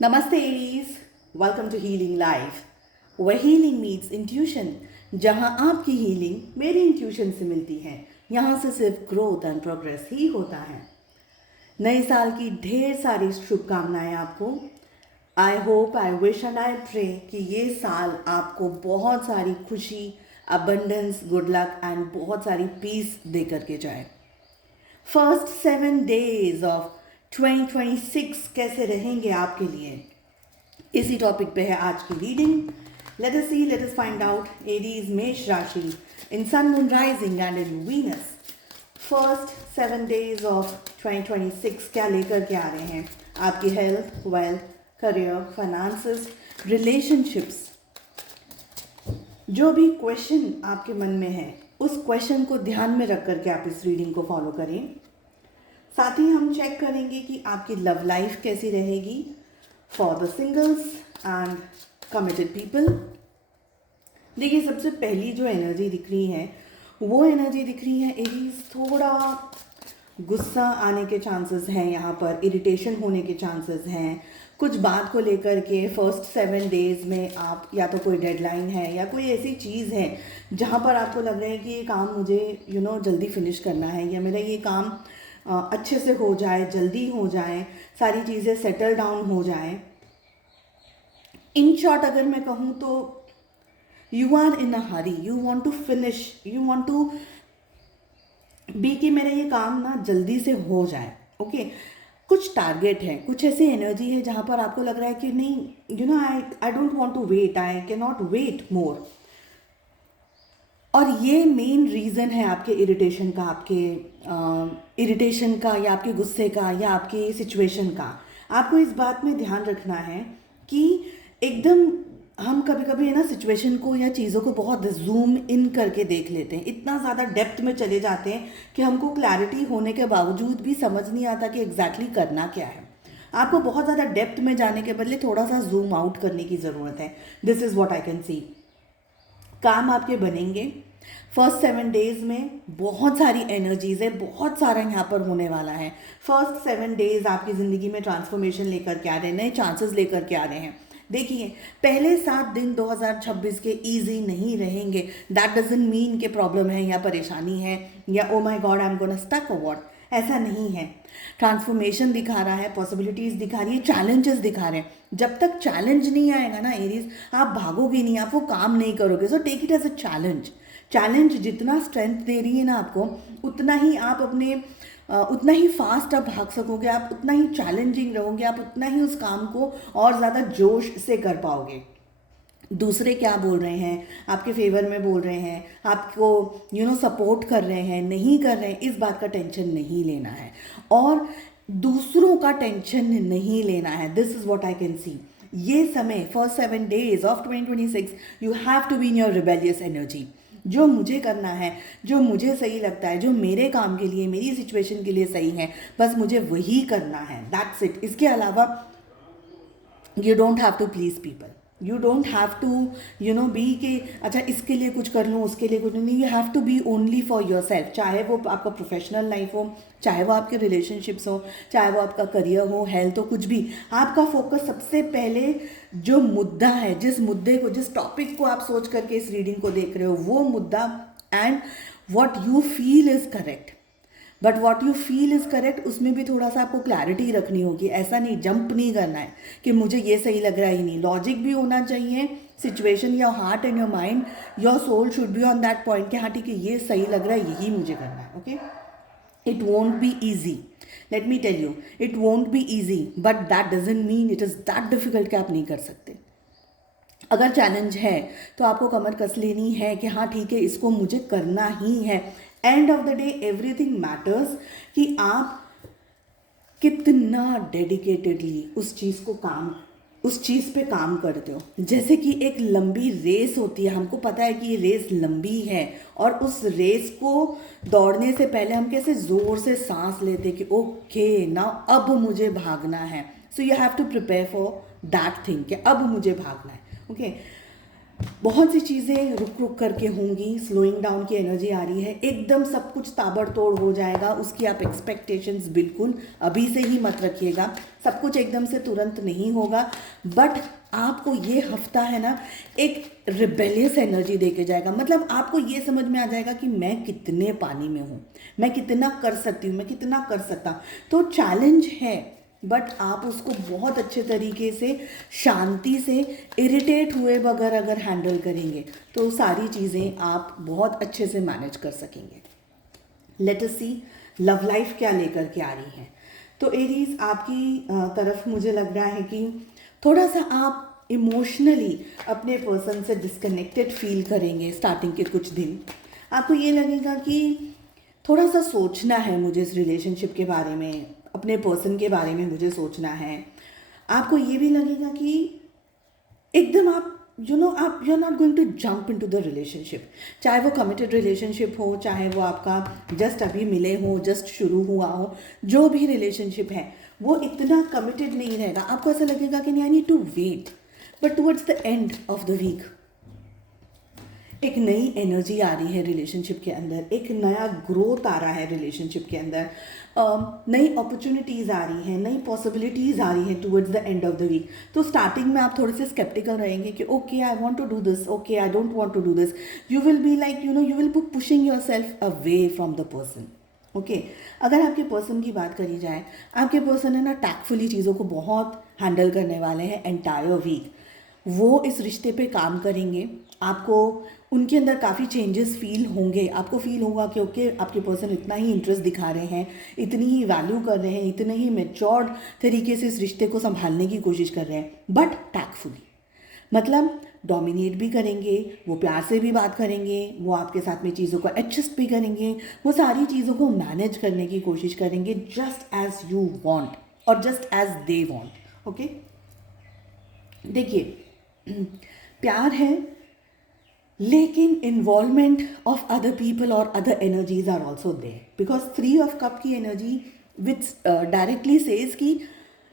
नमस्ते Aries, welcome to healing life where healing meets intuition. जहां आपकी हीलिंग मेरी इंट्यूशन से मिलती है। यहाँ से सिर्फ ग्रोथ एंड प्रोग्रेस ही होता है। नए साल की ढेर सारी शुभकामनाएं आपको। I hope, I wish and I pray कि ये साल आपको बहुत सारी खुशी, अबंडेंस, गुड लक एंड बहुत सारी पीस दे करके जाए। फर्स्ट 7 days ऑफ 2026 कैसे रहेंगे आपके लिए, इसी टॉपिक पे है आज की reading. Let us see, let us find out Aries मेष राशि in sun moon rising and in Venus. First 7 days of 2026 क्या लेकर के आ रहे हैं आपकी health, wealth, career, finances, relationships. जो भी क्वेश्चन आपके मन में है उस क्वेश्चन को ध्यान में रख करके आप इस रीडिंग को फॉलो करें। साथ ही हम चेक करेंगे कि आपकी लव लाइफ कैसी रहेगी for the singles and committed people. देखिए, सबसे पहली जो एनर्जी दिख रही है वो एनर्जी दिख रही है एरीज, थोड़ा गुस्सा आने के चांसेस हैं, यहाँ पर इरिटेशन होने के चांसेस हैं। कुछ बात को लेकर के फर्स्ट 7 days में आप या तो कोई डेडलाइन है या कोई ऐसी चीज़ है जहाँ पर आपको लग रहा है कि ये काम मुझे जल्दी फिनिश करना है, या मेरा ये काम अच्छे से हो जाए, जल्दी हो जाए, सारी चीज़ें सेटल डाउन हो जाए। इन शॉर्ट अगर मैं कहूँ तो you are in a hurry, you want to finish, you want to be कि मेरा ये काम ना जल्दी से हो जाए। ओके, कुछ टारगेट है, कुछ ऐसी एनर्जी है जहाँ पर आपको लग रहा है कि नहीं, I don't want to wait, I can not wait more. और ये मेन रीज़न है आपके इरिटेशन का, आपके इरिटेशन का, या आपके गुस्से का, या आपकी सिचुएशन का। आपको इस बात में ध्यान रखना है कि एकदम हम कभी कभी है ना सिचुएशन को या चीज़ों को बहुत जूम इन करके देख लेते हैं, इतना ज़्यादा डेप्थ में चले जाते हैं कि हमको क्लैरिटी होने के बावजूद भी समझ नहीं आता कि एग्जैक्टली करना क्या है। आपको बहुत ज़्यादा डेप्थ में जाने के बदले थोड़ा सा जूम आउट करने की ज़रूरत है। This is what I can सी। काम आपके बनेंगे फर्स्ट 7 days में। बहुत सारी एनर्जीज है, बहुत सारा यहाँ पर होने वाला है। फर्स्ट 7 days आपकी ज़िंदगी में ट्रांसफॉर्मेशन लेकर के आ रहे हैं, नए चांसेस लेकर के आ रहे हैं। देखिए, पहले 7 दिन 2026 के इजी नहीं रहेंगे। दैट डजंट मीन कि प्रॉब्लम है या परेशानी है या oh my god I am gonna stuck और व्हाट, ऐसा नहीं है। ट्रांसफॉर्मेशन दिखा रहा है, पॉसिबिलिटीज़ दिखा रही है, चैलेंजेस दिखा रहे हैं। जब तक चैलेंज नहीं आएगा ना एरीज, आप भागोगे नहीं, आप वो काम नहीं करोगे। So take it as a challenge. Challenge जितना स्ट्रेंथ दे रही है ना आपको, उतना ही आप अपने उतना ही फास्ट आप भाग सकोगे, आप उतना ही चैलेंजिंग रहोगे, आप उतना ही उस काम को और ज़्यादा जोश से कर पाओगे। दूसरे क्या बोल रहे हैं, आपके फेवर में बोल रहे हैं, आपको सपोर्ट कर रहे हैं, नहीं कर रहे हैं, इस बात का टेंशन नहीं लेना है और दूसरों का टेंशन नहीं लेना है। This is what I can see. ये समय first 7 days of 2026 you have to be in your rebellious energy. जो मुझे करना है, जो मुझे सही लगता है, जो मेरे काम के लिए, मेरी सिचुएशन के लिए सही है, बस मुझे वही करना है। That's it. इसके अलावा you don't have to please people, you don't have to be के अच्छा इसके लिए कुछ कर लूँ, उसके लिए कुछ नहीं। You have to be only for yourself. चाहे वो आपका प्रोफेशनल लाइफ हो, चाहे वो आपके रिलेशनशिप्स हो, चाहे वो आपका करियर हो, हेल्थ हो, कुछ भी। आपका फोकस सबसे पहले जो मुद्दा है, जिस मुद्दे को, जिस टॉपिक को आप सोच करके इस रीडिंग को देख रहे हो, वो मुद्दा and what you feel is correct. But what you feel is correct, उसमें भी थोड़ा सा आपको क्लैरिटी रखनी होगी। ऐसा नहीं, जंप नहीं करना है कि मुझे ये सही लग रहा ही नहीं। लॉजिक भी होना चाहिए। Situation, your heart and your mind, your soul should be on that point कि हाँ ठीक है, ये सही लग रहा है, यही मुझे करना है। Okay, it won't be easy, let me tell you, it won't be easy, but that doesn't mean it is that difficult कि आप नहीं कर सकते। अगर चैलेंज है तो आपको कमर कस लेनी है कि हाँ ठीक है, इसको मुझे करना ही है। And of the day everything matters कि आप कितना डेडिकेटेडली उस चीज़ पे काम करते हो। जैसे कि एक लंबी रेस होती है, हमको पता है कि ये रेस लंबी है और उस रेस को दौड़ने से पहले हम कैसे ज़ोर से सांस लेते कि ओके नाउ अब मुझे भागना है। So you have to prepare for that thing कि अब मुझे भागना है। ओके, बहुत सी चीज़ें रुक रुक करके होंगी, स्लोइंग डाउन की एनर्जी आ रही है, एकदम सब कुछ ताबड़तोड़ हो जाएगा उसकी आप एक्सपेक्टेशंस बिल्कुल अभी से ही मत रखिएगा। सब कुछ एकदम से तुरंत नहीं होगा, बट आपको ये हफ्ता है ना एक रिबेलियस एनर्जी दे के जाएगा। मतलब आपको ये समझ में आ जाएगा कि मैं कितने पानी में हूँ, मैं कितना कर सकती हूँ, मैं कितना कर सकता। तो चैलेंज है, बट आप उसको बहुत अच्छे तरीके से शांति से इरिटेट हुए बगैर अगर हैंडल करेंगे तो सारी चीज़ें आप बहुत अच्छे से मैनेज कर सकेंगे। लेट अस सी लव लाइफ क्या लेकर के आ रही है। तो एरीज आपकी तरफ मुझे लग रहा है कि थोड़ा सा आप इमोशनली अपने पर्सन से डिस्कनेक्टेड फील करेंगे स्टार्टिंग के कुछ दिन। आपको ये लगेगा कि थोड़ा सा सोचना है मुझे इस रिलेशनशिप के बारे में, अपने पर्सन के बारे में मुझे सोचना है। आपको ये भी लगेगा कि एकदम आप आप you are not going to jump into the relationship, चाहे वो कमिटेड रिलेशनशिप हो, चाहे वो आपका जस्ट अभी मिले हो, जस्ट शुरू हुआ हो, जो भी रिलेशनशिप है वो इतना कमिटेड नहीं रहेगा। आपको ऐसा लगेगा कि नहीं, I need to wait, but towards the end of the week एक नई एनर्जी आ रही है रिलेशनशिप के अंदर, एक नया ग्रोथ आ रहा है रिलेशनशिप के अंदर, नई अपॉर्चुनिटीज़ आ रही हैं, नई पॉसिबिलिटीज़ आ रही हैं towards the end of the week. तो स्टार्टिंग में आप थोड़े से स्केप्टिकल रहेंगे कि okay I want to do this, okay I don't want to do this. You will be like you will be pushing yourself away from the person. Okay, अगर आपके person की बात करी जाए, आपके पर्सन है ना टैक्टफुली चीज़ों को बहुत हैंडल करने वाले हैं एंटायर वीक। वो इस रिश्ते पे काम करेंगे, आपको उनके अंदर काफ़ी चेंजेस फील होंगे। आपको फील होगा कि ओके आपके पर्सन इतना ही इंटरेस्ट दिखा रहे हैं, इतनी ही वैल्यू कर रहे हैं, इतने ही मेच्योर्ड तरीके से इस रिश्ते को संभालने की कोशिश कर रहे हैं, बट टैक्टफुली। मतलब डोमिनेट भी करेंगे, वो प्यार से भी बात करेंगे, वो आपके साथ में चीज़ों को एडजस्ट भी करेंगे, वो सारी चीज़ों को मैनेज करने की कोशिश करेंगे जस्ट एज यू वांट और just as they want. Okay, देखिए प्यार है, लेकिन इन्वॉल्वमेंट ऑफ अदर पीपल और other energies are also there, because 3 of cup की एनर्जी विच डायरेक्टली सेज कि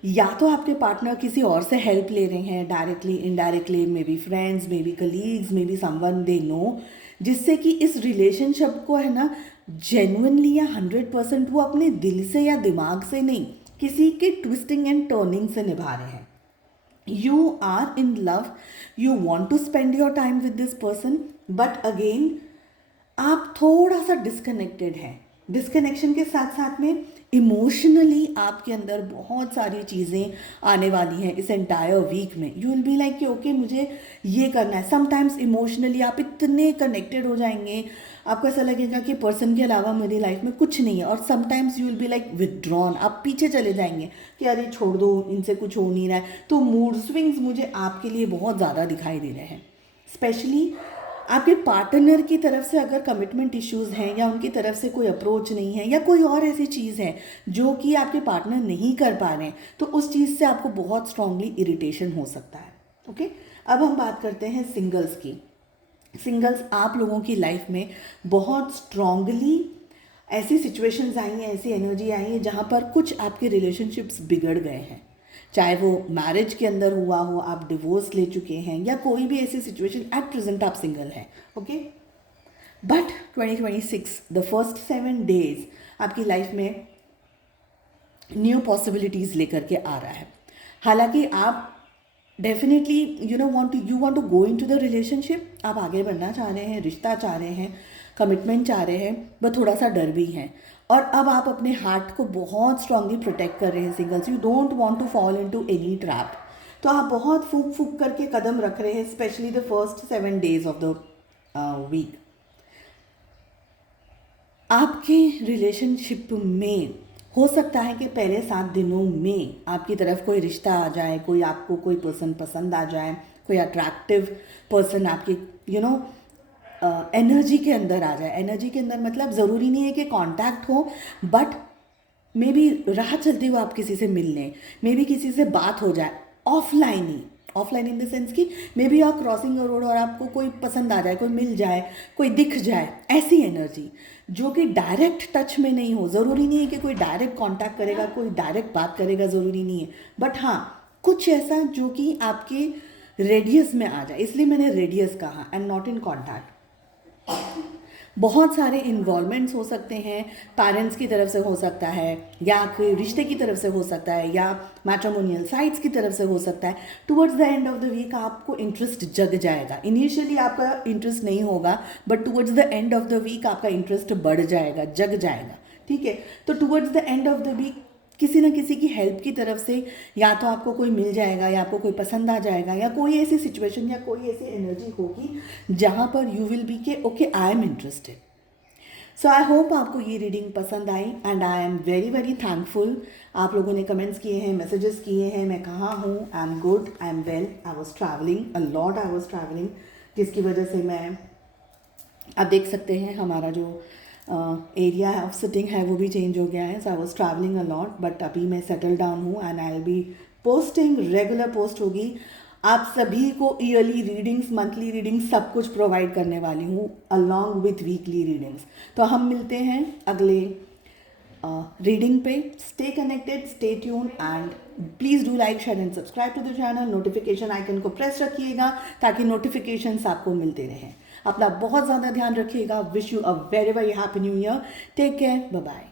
या तो आपके पार्टनर किसी और से हेल्प ले रहे हैं directly indirectly, may be friends, may be colleagues, may be someone they know, जिससे कि इस रिलेशनशिप को है ना जेन्युइनली या 100% वो अपने दिल से या दिमाग से नहीं, किसी के ट्विस्टिंग एंड टर्निंग से निभा रहे हैं। You are in love, you want to spend your time with this person, but again आप थोड़ा सा डिस्कनेक्टेड हैं। डिस्कनेक्शन के साथ साथ में इमोशनली आपके अंदर बहुत सारी चीज़ें आने वाली हैं इस एंटायर वीक में। यू विल बी लाइक कि ओके मुझे ये करना है। समटाइम्स इमोशनली आप इतने कनेक्टेड हो जाएंगे, आपको ऐसा लगेगा कि पर्सन के अलावा मेरी लाइफ में कुछ नहीं है, और sometimes you will be like withdrawn, आप पीछे चले जाएंगे कि अरे छोड़ दो, इनसे कुछ हो नहीं रहा है। तो मूड स्विंग्स मुझे आपके लिए बहुत ज़्यादा दिखाई दे रहे हैं। स्पेशली आपके पार्टनर की तरफ से अगर कमिटमेंट इश्यूज़ हैं, या उनकी तरफ से कोई अप्रोच नहीं है, या कोई और ऐसी चीज़ है जो कि आपके पार्टनर नहीं कर पा रहे हैं, तो उस चीज़ से आपको बहुत स्ट्रांगली इरिटेशन हो सकता है। ओके, अब हम बात करते हैं सिंगल्स की। सिंगल्स, आप लोगों की लाइफ में बहुत स्ट्रांगली ऐसी सिचुएशंस आई हैं, ऐसी एनर्जी आई है जहाँ पर कुछ आपके रिलेशनशिप्स बिगड़ गए हैं, चाहे वो मैरिज के अंदर हुआ हो, आप डिवोर्स ले चुके हैं, या कोई भी ऐसी सिचुएशन एट प्रेजेंट आप सिंगल हैं। Okay, but 2026 the first 7 days आपकी लाइफ में न्यू पॉसिबिलिटीज़ लेकर के आ रहा है। हालांकि आप definitely you want to go into the relationship, आप आगे बढ़ना चाह रहे हैं, रिश्ता चाह रहे हैं, कमिटमेंट चाह रहे हैं, बट थोड़ा सा डर भी है। और अब आप अपने हार्ट को बहुत स्ट्रांगली प्रोटेक्ट कर रहे हैं singles. You don't want to fall into any trap. तो आप बहुत फूक फूक करके कदम रख रहे हैं, specially the first 7 days of the week. आपके रिलेशनशिप में हो सकता है कि पहले 7 दिनों में आपकी तरफ कोई रिश्ता आ जाए, कोई आपको कोई पर्सन पसंद आ जाए, कोई अट्रैक्टिव पर्सन आपकी एनर्जी के अंदर आ जाए। एनर्जी के अंदर मतलब ज़रूरी नहीं है कि कांटेक्ट हो, बट मे बी राह चलते हुए आप किसी से मिल लें, मे बी किसी से बात हो जाए offline he, offline in the sense कि मे बी आप क्रॉसिंग अ रोड और आपको कोई पसंद आ जाए, कोई मिल जाए, कोई दिख जाए। ऐसी एनर्जी जो कि डायरेक्ट टच में नहीं हो, ज़रूरी नहीं है कि कोई डायरेक्ट कांटेक्ट करेगा, कोई डायरेक्ट बात करेगा, ज़रूरी नहीं है, बट हाँ कुछ ऐसा जो कि आपके रेडियस में आ जाए, इसलिए मैंने रेडियस कहा, एंड नॉट इन कॉन्टैक्ट। बहुत सारे इन्वॉल्वमेंट्स हो सकते हैं, पेरेंट्स की तरफ से हो सकता है, या कोई रिश्ते की तरफ से हो सकता है, या मैट्रिमोनियल साइट्स की तरफ से हो सकता है। Towards the end of the week आपको इंटरेस्ट जग जाएगा। इनिशियली आपका इंटरेस्ट नहीं होगा, but towards the end of the week आपका इंटरेस्ट बढ़ जाएगा, जग जाएगा, ठीक है। तो towards the end of the week किसी न किसी की हेल्प की तरफ से या तो आपको कोई मिल जाएगा, या आपको कोई पसंद आ जाएगा, या कोई ऐसी सिचुएशन या कोई ऐसी एनर्जी होगी जहाँ पर यू विल बी के okay I am interested. So I hope आपको ये रीडिंग पसंद आई, and I am very very thankful. आप लोगों ने कमेंट्स किए हैं, मैसेजेस किए हैं, मैं कहाँ हूँ, I am good, I am well, I was travelling a lot, I was travelling, जिसकी वजह से मैं, आप देख सकते हैं हमारा जो एरिया ऑफ सिटिंग है वो भी चेंज हो गया है। So I was travelling a lot, but अभी मैं सेटल डाउन हूँ, and I will be posting, regular post होगी। आप सभी को ईयरली रीडिंग्स, मंथली रीडिंग्स सब कुछ प्रोवाइड करने वाली हूँ अलॉन्ग विथ वीकली रीडिंग्स। तो हम मिलते हैं अगले रीडिंग पे। Stay connected, stay tune, and please do like, share and subscribe to the channel. Notification icon को प्रेस रखिएगा ताकि नोटिफिकेशंस आपको मिलते रहें। अपना बहुत ज़्यादा ध्यान रखिएगा। Wish you a very very happy new year. Take care, bye bye.